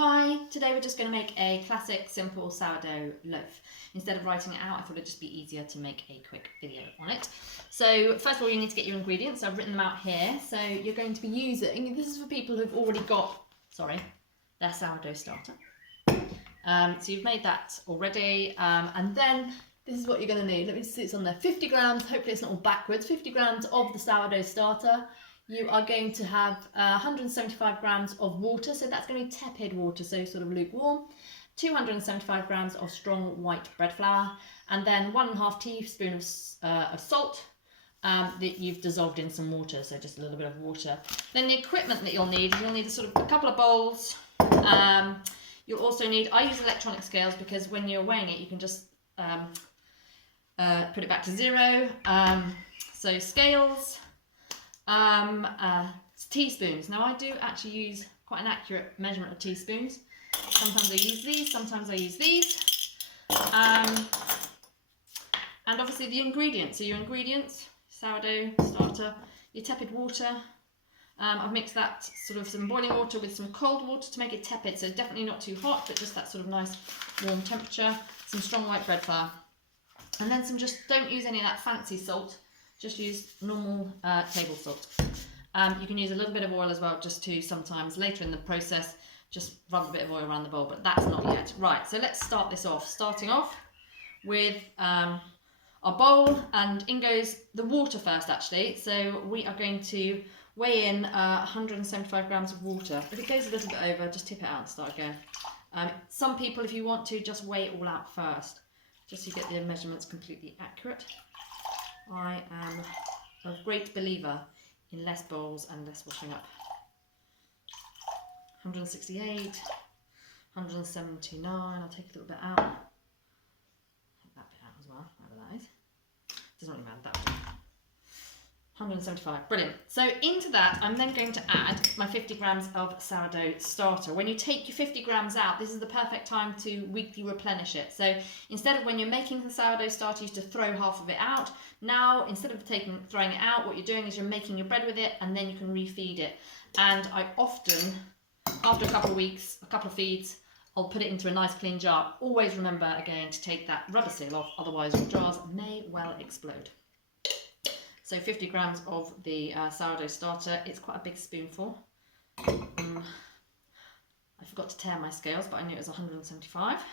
Hi, today we're just going to make a classic simple sourdough loaf. Instead of writing it out, I thought it'd just be easier to make a quick video on it. So first of all, you need to get your ingredients. I've written them out here. So you're going to be using, this is for people who've already got, their sourdough starter. So you've made that already. And then this is what you're going to need. Let me see, it's on there. 50 grams, hopefully it's not all backwards, 50 grams of the sourdough starter. You are going to have 175 grams of water, so that's going to be tepid water, so sort of lukewarm. 275 grams of strong white bread flour, and then 1.5 teaspoons of salt that you've dissolved in some water, so just a little bit of water. Then the equipment that you'll need a couple of bowls. You'll also need, I use electronic scales because when you're weighing it, you can just put it back to zero. So scales. Teaspoons. Now I do actually use quite an accurate measurement of teaspoons. Sometimes I use these, sometimes I use these. And obviously the ingredients. So your ingredients, sourdough starter, your tepid water. I've mixed that sort of some boiling water with some cold water to make it tepid. So definitely not too hot, but just that sort of nice warm temperature. Some strong white bread flour. And then don't use any of that fancy salt. Just use normal table salt. You can use a little bit of oil as well, just to sometimes later in the process, just rub a bit of oil around the bowl, but that's not yet. Right, so let's start this off. Starting off with our bowl, and in goes the water first actually. So we are going to weigh in 175 grams of water. If it goes a little bit over, just tip it out and start again. Some people, if you want to, just weigh it all out first, just so you get the measurements completely accurate. I am a great believer in less bowls and less washing up. 168, 179, I'll take a little bit out. Take that bit out as well, whatever that is. Doesn't really matter, that will do. 175, brilliant. So into that, I'm then going to add my 50 grams of sourdough starter. When you take your 50 grams out, this is the perfect time to weekly replenish it. So instead of when you're making the sourdough starter, you used to throw half of it out. Now, instead of throwing it out, what you're doing is you're making your bread with it, and then you can refeed it. And I often, after a couple of weeks, a couple of feeds, I'll put it into a nice clean jar. Always remember again to take that rubber seal off, otherwise your jars may well explode. So 50 grams of the sourdough starter. It's quite a big spoonful. I forgot to tear my scales, but I knew it was 175. So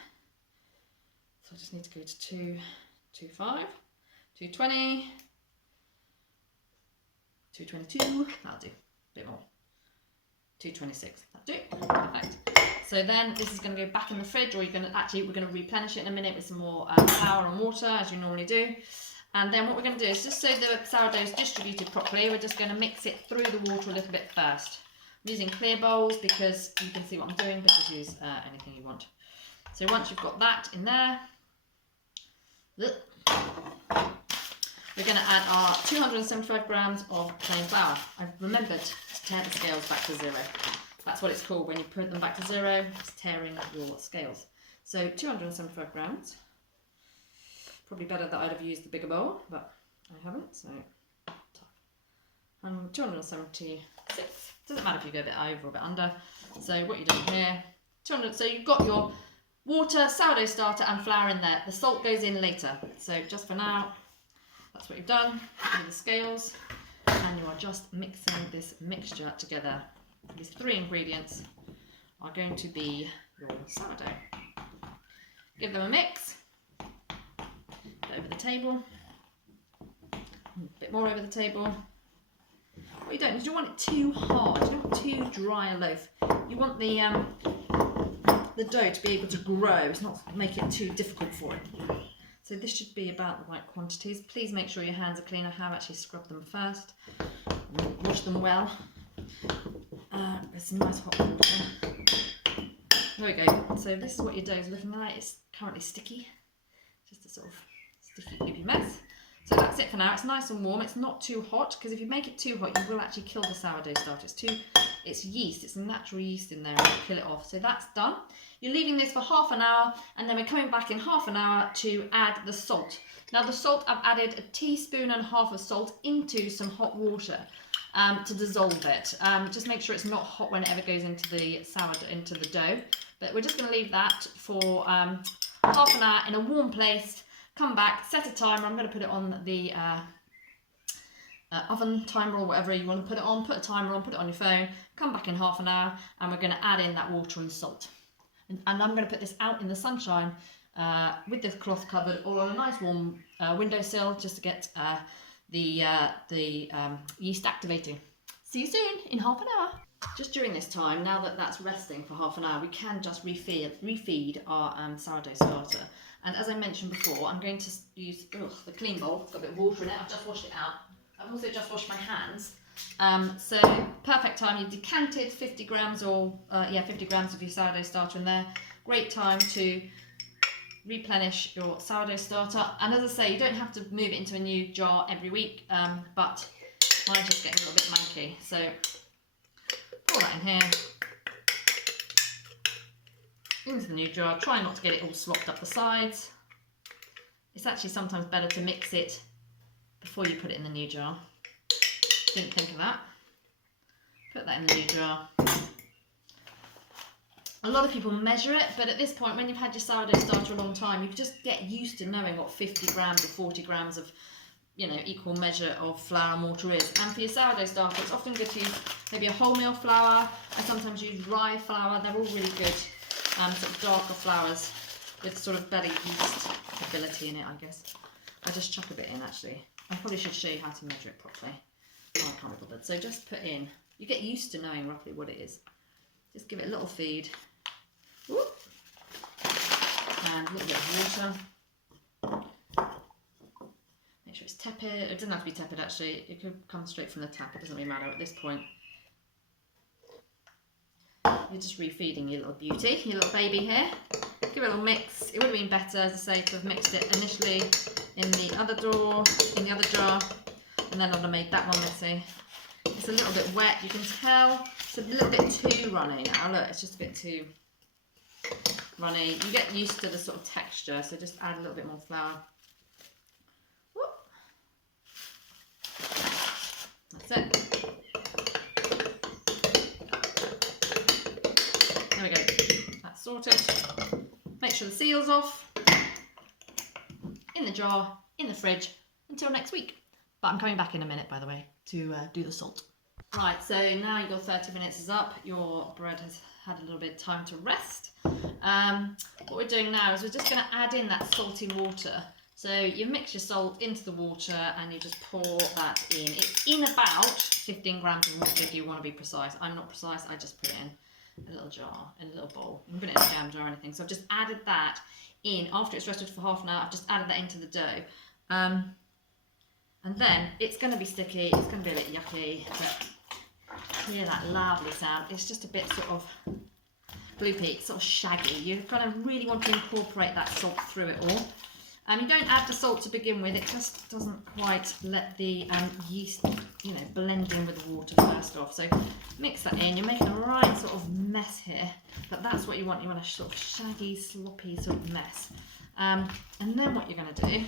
I just need to go to 225, 220, 222, that'll do, a bit more. 226, that'll do, perfect. So then this is going to go back in the fridge, or we're going to replenish it in a minute with some more flour and water, as you normally do. And then what we're going to do is, just so the sourdough is distributed properly, we're just going to mix it through the water a little bit first. I'm using clear bowls because you can see what I'm doing, but just use anything you want. So once you've got that in there, we're going to add our 275 grams of plain flour. I've remembered to tear the scales back to zero. That's what it's called when you put them back to zero, it's tearing your scales. So 275 grams. Probably better that I'd have used the bigger bowl, but I haven't, so tough. 276. Doesn't matter if you go a bit over or a bit under. So what you're doing here, 200. So you've got your water, sourdough starter, and flour in there. The salt goes in later. So just for now, that's what you've done. With the scales, and you are just mixing this mixture together. These three ingredients are going to be your sourdough. Give them a mix. Over the table, a bit more over the table. What you don't is you don't want it too hard, you don't want too dry a loaf. You want the dough to be able to grow, it's not make it too difficult for it. So this should be about the right quantities. Please make sure your hands are clean. I have actually scrubbed them first, wash them well. There's some nice hot water. There we go. So this is what your dough is looking like. It's currently sticky, just a sort of sticky gloopy mess. So that's it for now. It's nice and warm. It's not too hot, because if you make it too hot, you will actually kill the sourdough starter. It's yeast. It's natural yeast in there, and you'll kill it off. So that's done. You're leaving this for half an hour, and then we're coming back in half an hour to add the salt. Now the salt, I've added 1.5 teaspoons of salt into some hot water. to dissolve it. Just make sure it's not hot when it ever goes into the sourdough, into the dough. But we're just going to leave that for half an hour in a warm place. Come back, set a timer. I'm going to put it on the oven timer or whatever you want to put it on. Put a timer on, put it on your phone. Come back in half an hour, and we're going to add in that water and salt. And I'm going to put this out in the sunshine with the cloth covered, or on a nice warm windowsill, just to get the yeast activating. See you soon in half an hour. Just during this time, now that that's resting for half an hour, we can just refeed our sourdough starter. And as I mentioned before, I'm going to use the clean bowl. It's got a bit of water in it. I've just washed it out. I've also just washed my hands. So perfect time. You've decanted 50 grams or 50 grams of your sourdough starter in there. Great time to replenish your sourdough starter. And as I say, you don't have to move it into a new jar every week, but mine's just getting a little bit manky. So pour that in here, into the new jar. Try not to get it all slopped up the sides. It's actually sometimes better to mix it before you put it in the new jar. Didn't think of that. Put that in the new jar. A lot of people measure it, but at this point, when you've had your sourdough starter a long time, you just get used to knowing what 50 grams or 40 grams of, equal measure of flour and water is. And for your sourdough starter, it's often good to use maybe a wholemeal flour. I sometimes use rye flour. They're all really good, sort of darker flours with sort of better yeast ability in it, I guess. I just chuck a bit in, actually. I probably should show you how to measure it properly. Oh, I can't be bothered. So just put in. You get used to knowing roughly what it is. Just give it a little feed. Whoop. And a little bit of water. Make sure it's tepid. It doesn't have to be tepid, actually. It could come straight from the tap. It doesn't really matter at this point. You're just refeeding your little beauty, your little baby here. Give it a little mix. It would have been better, as I say, to have mixed it initially in the other jar, and then I'd have made that one messy. It's a little bit wet, you can tell. It's a little bit too runny now. Look, it's just a bit too runny. You get used to the sort of texture, so just add a little bit more flour. Whoop. That's it. There we go. That's sorted. Make sure the seal's off. In the jar, in the fridge, until next week. But I'm coming back in a minute, by the way, to do the salt. Right, so now your 30 minutes is up. Your bread has had a little bit of time to rest. What we're doing now is we're just going to add in that salty water. So you mix your salt into the water and you just pour that in. It's in about 15 grams of water if you want to be precise. I'm not precise, I just put it in a little jar, in a little bowl. You can put it in a jam jar or anything. So I've just added that in after it's rested for half an hour. I've just added that into the dough. And then it's going to be sticky, it's going to be a bit yucky, but hear that lovely sound. It's just a bit sort of gloopy, sort of shaggy. You're going to really want to incorporate that salt through it all. You don't add the salt to begin with, it just doesn't quite let the yeast, blend in with the water first off. So mix that in, you're making a right sort of mess here, but that's what you want. You want a sort of shaggy, sloppy sort of mess. And then what you're going to do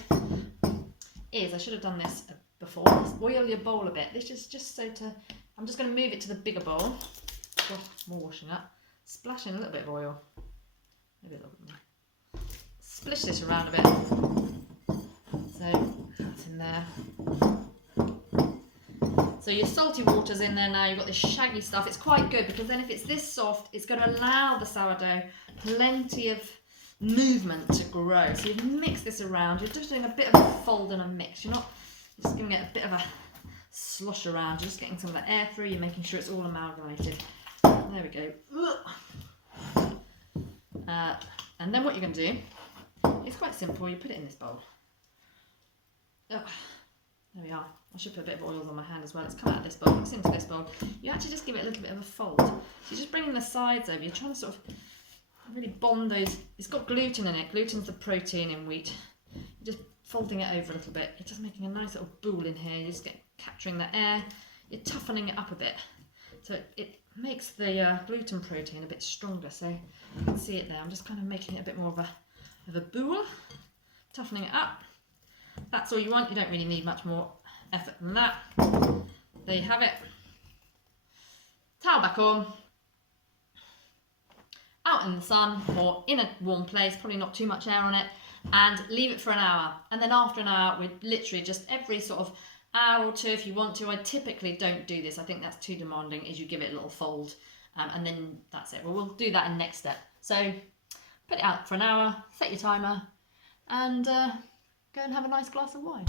is, I should have done this before, oil your bowl a bit. This is just I'm just going to move it to the bigger bowl. Oh, more washing up. Splash in a little bit of oil. Maybe a little bit more. Splish this around a bit. So that's in there. So your salty water's in there now. You've got this shaggy stuff. It's quite good because then if it's this soft, it's going to allow the sourdough plenty of movement to grow. So you've mixed this around. You're just doing a bit of a fold and a mix. You're not just giving it a bit of a slosh around. You're just getting some of that air through. You're making sure it's all amalgamated. There we go. And then what you're going to do, it's quite simple. You put it in this bowl. There we are. I should put a bit of oil on my hand as well. It's come out of this bowl. It's into this bowl. You actually just give it a little bit of a fold. So you're just bringing the sides over. You're trying to sort of really bond those. It's got gluten in it. Gluten's the protein in wheat. You're just folding it over a little bit. You're just making a nice little ball in here. You just capturing the air. You're toughening it up a bit. So it makes the gluten protein a bit stronger. So you can see it there. I'm just kind of making it a bit more of a ball. Toughening it up. That's all you want. You don't really need much more effort than that. There you have it. towel back on, out in the sun or in a warm place, probably not too much air on it, and leave it for an hour. And then after an hour, we literally just every sort of hour or two if you want to. I typically don't do this. I think that's too demanding, is you give it a little fold and then that's it. Well, we'll do that in the next step. So put it out for an hour, set your timer, and go and have a nice glass of wine.